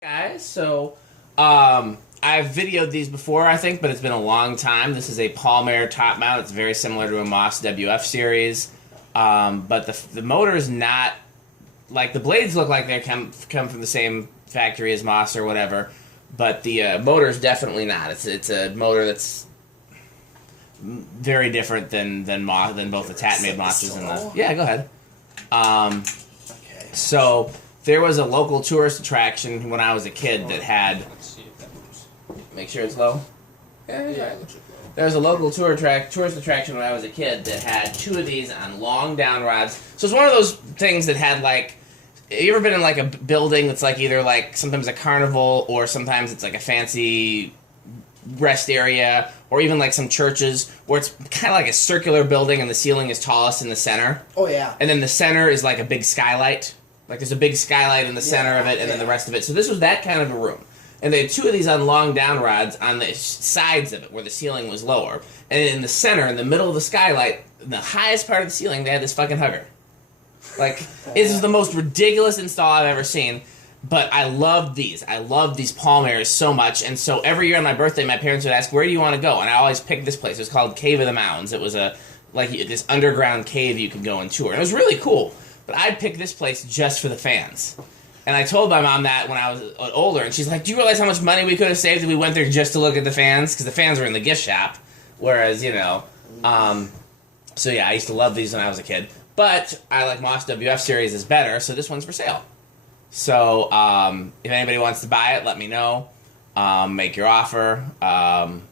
Guys, so I've videoed these before, I think, but it's been a long time. This is a Palmer top mount. It's very similar to a Moss WF series, but the motor is not like the blades look like they come from the same factory as Moss or whatever, but the motor is definitely not. It's a motor that's very different than Moss, than both the Tat-made Mosses and the Go ahead. Okay. So there was a local tourist attraction when I was a kid that had. Make sure it's low. Yeah. There was a local tourist attraction when I was a kid that had two of these on long down rods. So it's one of those things that had like. Have you ever been in like a building that's like either like sometimes a carnival or sometimes it's like a fancy rest area or even like some churches where it's kind of like a circular building and the ceiling is tallest in the center? Oh, yeah. And then the center is like a big skylight. Like there's a big skylight in the center of it and then the rest of it. So this was that kind of a room. And they had two of these on long down rods on the sides of it where the ceiling was lower. And in the center, in the middle of the skylight, in the highest part of the ceiling, they had this fucking hugger. Like, this is the most ridiculous install I've ever seen. But I loved these. I loved these Palmers so much. And so every year on my birthday, my parents would ask, where do you want to go? And I always picked this place. It was called Cave of the Mounds. It was like this underground cave you could go and tour. And it was really cool. But I'd pick this place just for the fans. And I told my mom that when I was older, and she's like, do you realize how much money we could have saved if we went there just to look at the fans? Because the fans were in the gift shop. Whereas, so yeah, I used to love these when I was a kid. But I like Moss WF series is better, so this one's for sale. So if anybody wants to buy it, let me know. Make your offer. I've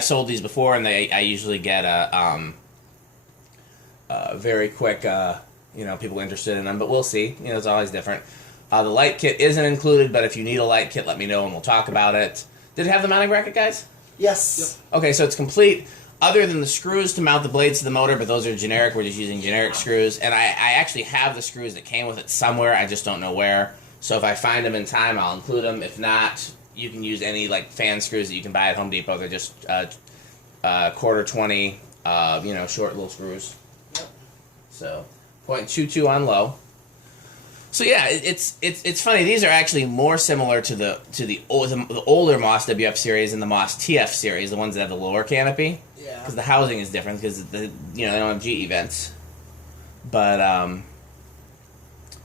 sold these before, and I usually get a very quick, people interested in them. But we'll see. It's always different. The light kit isn't included, but if you need a light kit, let me know, and we'll talk about it. Did it have the mounting bracket, guys? Yes. Yep. Okay, so it's complete. Other than the screws to mount the blades to the motor, but those are generic. We're just using generic screws. And I actually have the screws that came with it somewhere. I just don't know where. So if I find them in time, I'll include them. If not, you can use any like fan screws that you can buy at Home Depot. They're just quarter 20, short little screws. Yep. So 0.22 on low. So yeah, it's funny. These are actually more similar to the older Moss WF series and the Moss TF series, the ones that have the lower canopy. Yeah. Because the housing is different because they don't have GE vents, but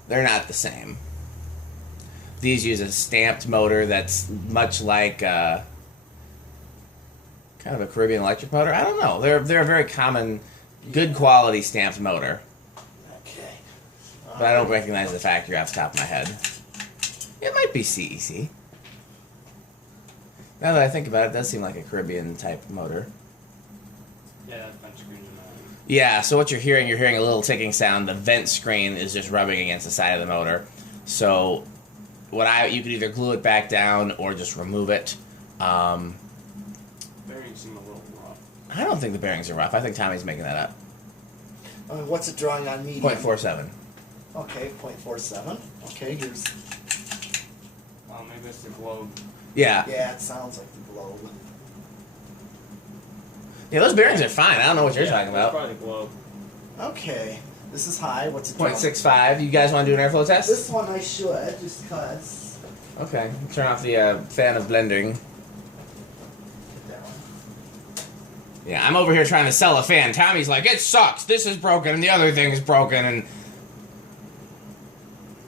they're not the same. These use a stamped motor that's much like kind of a Caribbean electric motor. I don't know. They're a very common, good quality stamped motor. Okay. But I don't recognize the factory off the top of my head. It might be CEC. Now that I think about it, it does seem like a Caribbean type motor. Yeah, that vent screen. Yeah, so what you're hearing a little ticking sound. The vent screen is just rubbing against the side of the motor. So you could either glue it back down or just remove it. Bearings seem a little rough. I don't think the bearings are rough. I think Tommy's making that up. What's it drawing on medium? 0.47. Okay, 0.47. Okay, here's... Oh, maybe it's the globe. Yeah. Yeah, it sounds like the globe. Yeah, those bearings are fine. I don't know what you're talking It's about. probably the globe. Okay, this is high. What's it drawing? 0.65. You guys want to do an airflow test? This one I should, just because. Okay. Turn off the fan of blending. That one. Yeah, I'm over here trying to sell a fan. Tommy's like, it sucks. This is broken and the other thing is broken. And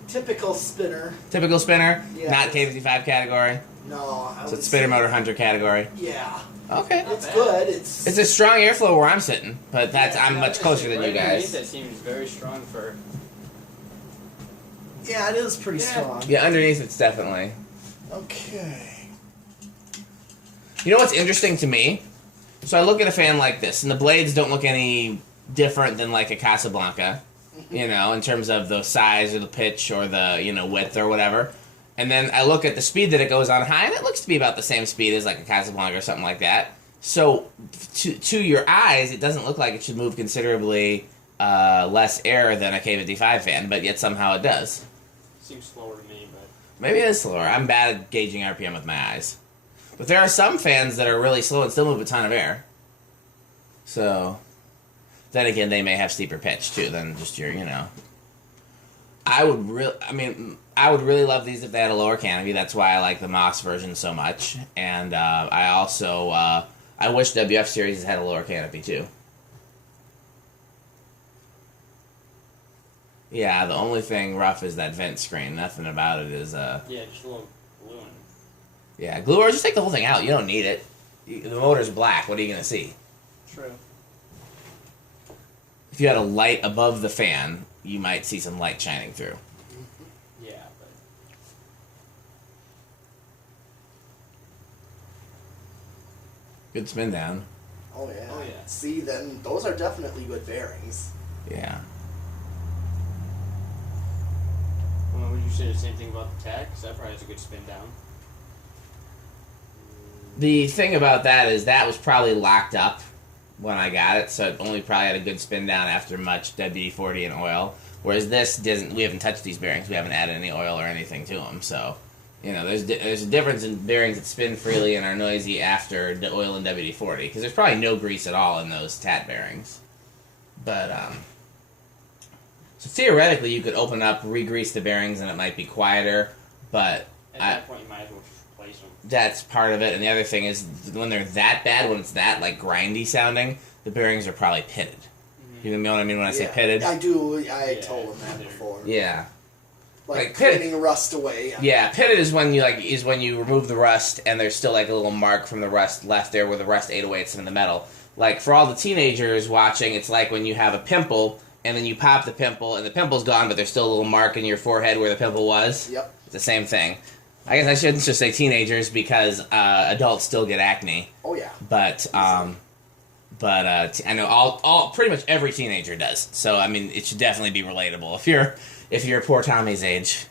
Typical spinner. typical spinner, Yeah, not it's- K55 category. No, I So would it's spinner say- motor hunter category. Yeah. Okay. It's good. It's It's a strong airflow where I'm sitting, but I'm Yeah, much closer than you guys. That seems very strong for. yeah, it is pretty Yeah. strong. Yeah, underneath it's definitely. Okay. You know what's interesting to me? So I look at a fan like this, and the blades don't look any different than like a Casablanca, in terms of the size or the pitch or the, width or whatever. And then I look at the speed that it goes on high, and it looks to be about the same speed as like a Casablanca or something like that. So to your eyes, it doesn't look like it should move considerably less air than a K55 fan, but yet somehow it does. Seems slower to me, but. Maybe it is slower. I'm bad at gauging RPM with my eyes. But there are some fans that are really slow and still move a ton of air. So, then again, they may have steeper pitch, too, than just your, I would really love these if they had a lower canopy. That's why I like the Moss version so much. And I also I wish WF series had a lower canopy too. Yeah, the only thing rough is that vent screen. Nothing about it is Yeah, just a little glue in. Yeah, glue or just take the whole thing out. You don't need it. The motor's black. What are you gonna see? True. If you had a light above the fan, you might see some light shining through. Yeah, but Good spin down. Oh yeah. Oh, yeah. See, then those are definitely good bearings. Yeah. well, would you say the same thing about the tach? 'Cause that probably has a good spin down. The thing about that is that was probably locked up when I got it, so it only probably had a good spin down after much WD-40 and oil. Whereas this doesn't. We haven't touched these bearings. We haven't added any oil or anything to them. So, there's a difference in bearings that spin freely and are noisy after the oil and WD-40 because there's probably no grease at all in those TAT bearings. But so theoretically, you could open up, re-grease the bearings, and it might be quieter. But At that point, you might as well just replace them. that's part of it. And the other thing is when they're that bad, when it's that like grindy sounding, the bearings are probably pitted. You know what I mean when I say pitted? I do. I Yeah, told him that they're- before. Yeah. Like pitted. cleaning rust away. Yeah, pitted is when you remove the rust and there's still like a little mark from the rust left there where the rust ate away at some of the metal. Like for all the teenagers watching, it's like when you have a pimple and then you pop the pimple and the pimple's gone, but there's still a little mark in your forehead where the pimple was. Yep. It's the same thing. I guess I shouldn't just say teenagers because adults still get acne, Oh yeah. but I know all pretty much every teenager does. So I mean, it should definitely be relatable if you're poor Tommy's age,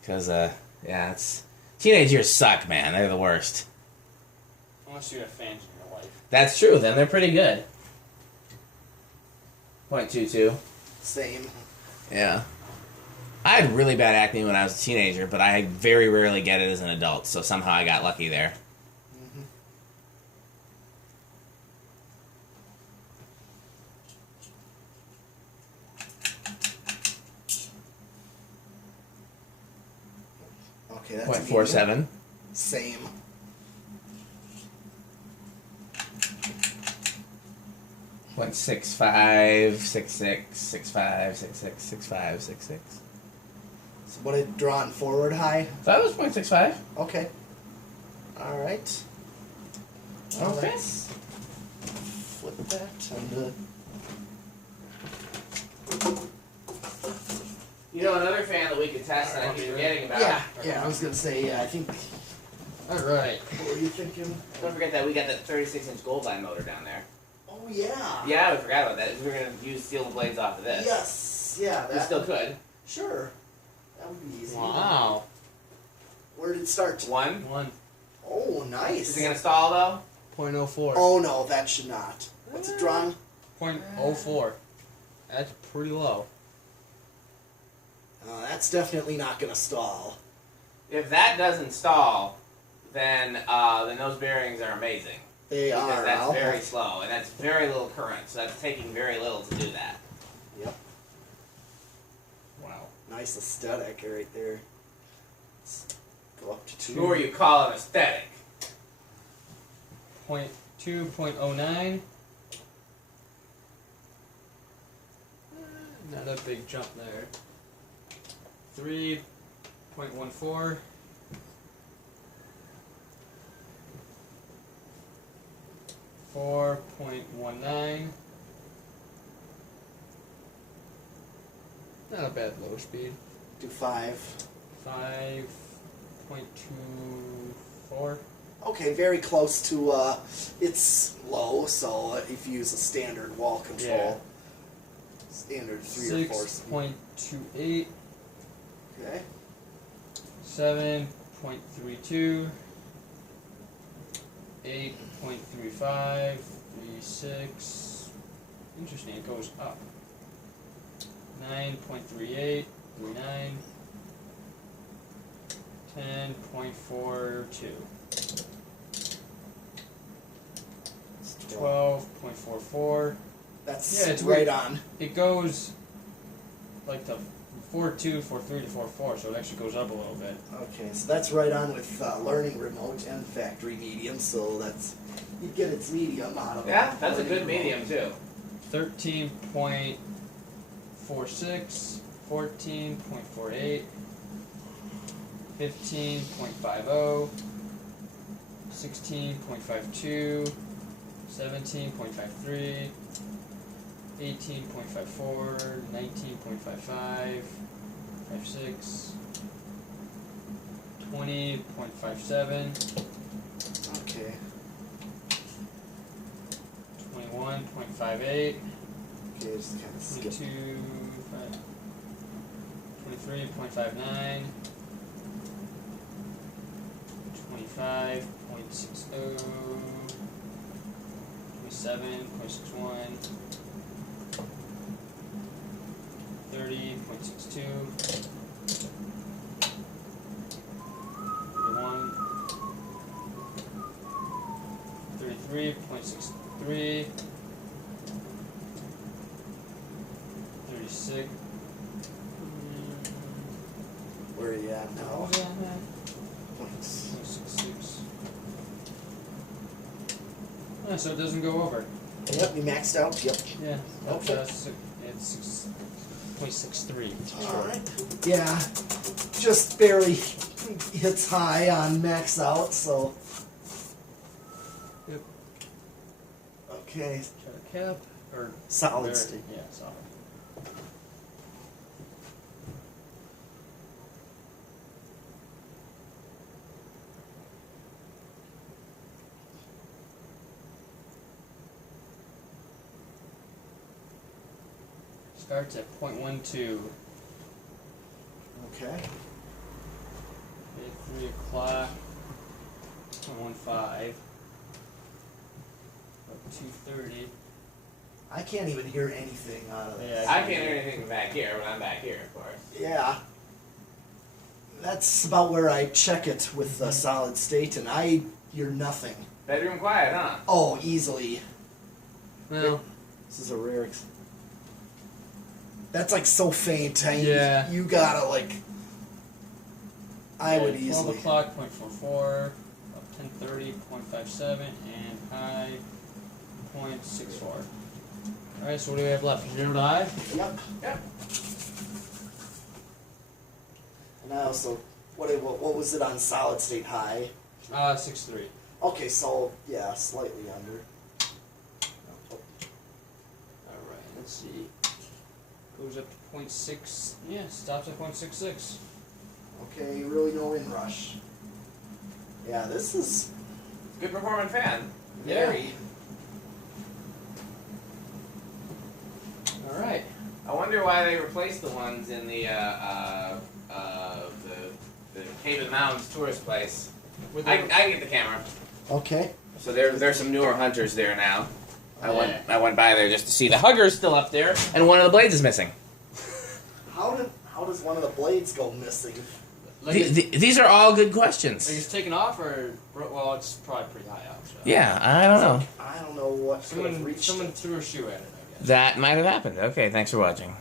because it's teenage years suck, man. They're the worst. Unless you have fans in your life. That's true. Then they're pretty good. 0.22. Same. Yeah. I had really bad acne when I was a teenager, but I very rarely get it as an adult. So somehow I got lucky there. Okay, that's 0.47. Same. Point 65, 66, 65, 66, 65, 66. So what did drawn forward high? So that was 0.65. Okay. All right. Okay. Let's flip that and. You know, another fan that we could test that I keep forgetting about. Yeah. I was gonna say. I think. All right. What were you thinking? Don't forget that we got that 36-inch gold line motor down there. Oh yeah. Yeah, we forgot about that. We were going to steal the blades off of this. Yes. Yeah. We That still could. Sure. That would be easy. Wow. Where did it start? One. Oh, nice. Is it going to stall, though? 0.04. Oh no, that should not. What's it drawn? 0.04. That's pretty low. That's definitely not gonna stall. If that doesn't stall, then those bearings are amazing. They Because are. that's I'll very have- slow, and that's very little current, so that's taking very little to do that. Yep. Wow. Nice aesthetic right there. Let's go up to 2. Who are you calling aesthetic? 0.2, 0.09. Not a big jump there. 3.14. 4.19. Not a bad low speed. Do 5. 5.24. Okay, very close to. It's low, so if you use a standard wall control, standard 3 or 4 speed. 6.28. Okay. 7.32. 8.35. 36. Interesting, it goes up. 9.38. 39. 10.42. 12.44. That's Yeah, it's right weird. on. It goes like the 4.2, 4.3 to 4.4, so it actually goes up a little bit. Okay, so that's right on with learning remote and factory medium, so that's, you get its medium out of it. Yeah, that's a good Learning medium too. 13.46, 14.48, 15.50, 16.52, 17.53, 18.54, 19.55, 56, 20.57, Okay. 21.58, Okay, just kind of skip. 23.59, 25.60, 27.61, 30.62, 31, 33.63, 36. Where are you at What now? was that, man? 0.66. Yeah, so it doesn't go over. Yep, you maxed out. Yep. Yeah. Okay. It's 6.63. Alright. Yeah, just barely hits high on max out, so. Yep. Okay, Try to cap or solid very- state. Yeah, solid. Starts at 0.12. Okay. Okay, 3 o'clock. 0.15. Up 2:30. I can't even hear anything out of this. Yeah, I can't hear anything back here, but I'm back here, of course. Yeah. That's about where I check it with the solid state, and I hear nothing. Bedroom quiet, huh? Oh, easily. Well, This is a rare. That's like so faint. Yeah. You gotta like. I would 12 easily. o'clock, 0.44. Up 10:30, 0.57. And high, 0.64. Alright, so what do we have left? Zero to high? Yep. Yep. And I also, what was it on solid state high? 6.3. Okay, so yeah, slightly under. Alright, let's see. Goes up to 0.6. Yeah, stops at 0.66. Okay, really no inrush. Yeah, this is Good performing fan. very. Alright. I wonder why they replaced the ones in the Haven Mountains tourist place. I can get the camera. Okay. So there's some newer hunters there now. I Yeah. went by there just to see the hugger's still up there, and one of the blades is missing. How does one of the blades go missing? Like These are all good questions. it's taken off, or well, it's probably pretty high up. So. Yeah, I don't know. I don't know what could have Someone reached it. threw a shoe at it, I guess. That might have happened. Okay, thanks for watching.